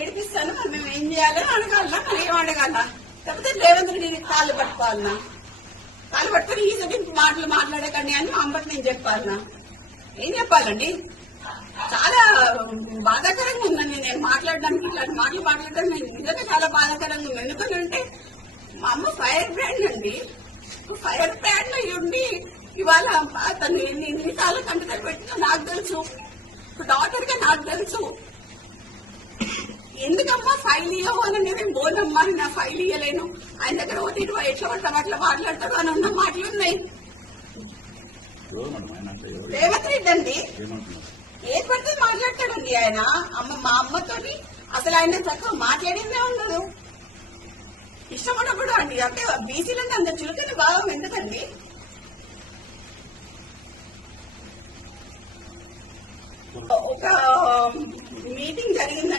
ఏడిపిస్తాను, మరి మేము ఏం చేయాలని అడగాలనా, మరి ఏం అడగాలనా? లేకపోతే రేవంత్ రెడ్డి కాళ్ళు పట్టుకోవాలనా? కాళ్ళు పట్టుకుని ఈ సటి మాటలు మాట్లాడకండి అని మా అమ్మకి నేను చెప్పాలనా? ఏం చెప్పాలండి? చాలా బాధాకరంగా ఉందండి నేను మాట్లాడడానికి. ఇట్లాంటి మాటలు మాట్లాడడం నిజంగా చాలా బాధాకరంగా ఉంది. ఎందుకంటే మా అమ్మ ఫైర్ బ్రాండ్ అండి. ఫైర్ బ్రాండ్ అయ్యి ఉండి ఇవాళ తను ఎన్నిసార్లు కంటతలు పెట్టినా నాకు తెలుసు, డాక్టర్ గా నాకు తెలుసు. ఎందుకమ్మా ఫైల్ ఇవ్వవు అని నేను బోనమ్మా, నా ఫైల్ ఇవ్వలేను, ఆయన దగ్గర ఒకటి ఎట్లా పడతాం అట్లా మాట్లాడతాడు అని ఉన్న మాటలు ఉన్నాయి. రేవంత్ రెడ్డి అండి ఏది పడితే మాట్లాడతాడండి ఆయన. మా అమ్మతోని అసలు ఆయన చక్కగా మాట్లాడిందే ఉండదు. ఇష్టం ఉన్నప్పుడు అండి, అంటే బీసీలంటే అంత చులకని భావం ఎందుకండి? ఒక మీటింగ్ జరిగిందండి.